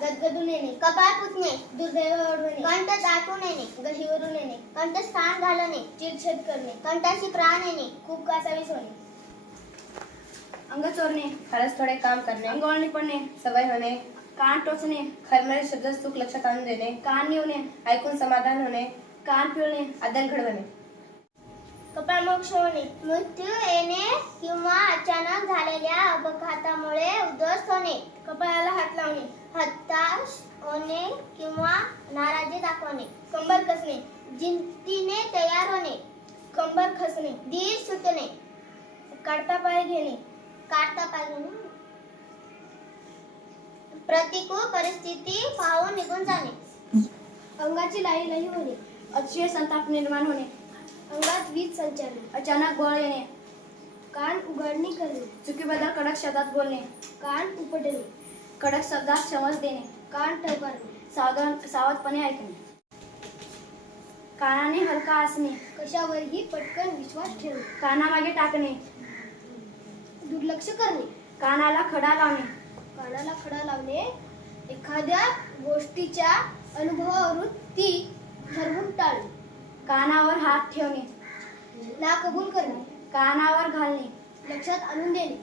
गदगदून येणे, कपाळ पुसणे, दुर्दैव ओढवणे, कंठ दाटून येणे, गहिवरून येणे, कंठस्थान घालणे, चिरछेद करणे, कंठाशी प्राण येणे, खूप कासावीस होणे, अंग चोरणे, खरंच थोडे काम करणे, अंगवळणी पडणे, सवय होणे, कान टोचणे, खरमरे शब्द चूक लक्षात आणून देणे, कान निवणे, ऐकून समाधान होणे, कान पिळणे, अद्दल घडवणे, कपाळ मोक्ष होणे, मृत्यू येणे किंवा अचानक झालेल्या अपघातामुळे उद्ध्वस्त होणे, कपाळाला हात लावणे, हताश होणे किंवा नाराजी दाखवणे, कंबर कसणे, जिंतीने तयार होणे, कंबर खसणे, धीर सुटणे, काढता पाय घेणे, काढता पाहिजे, प्रतिकूल परिस्थिती पाहून निघून जाणे, अंगाची लाई लाई होणे, अतिशय संताप निर्माण होणे, अंगात वीज संचारणे, अचानक बळ येणे, कान उघडणी करणे, चुकीबद्दल कडक शब्दात बोलणे, कान उपटणे, कडक शब्दात समज देणे, कान टवकारणे, सावधपणे ऐकणे, कानाने हलका असणे, कशावरही पटकन विश्वास ठेवणे, कानामागे टाकणे, दुर्लक्ष करणे, कानाला खडा लावणे, कानाला खडा लावणे, एखाद्या गोष्टीच्या अनुभवावरून ती ठरवून टाळणे, कानावर हात ठेवणे, ना कबूल करणे, कानावर घालणे, लक्षात आणून देणे,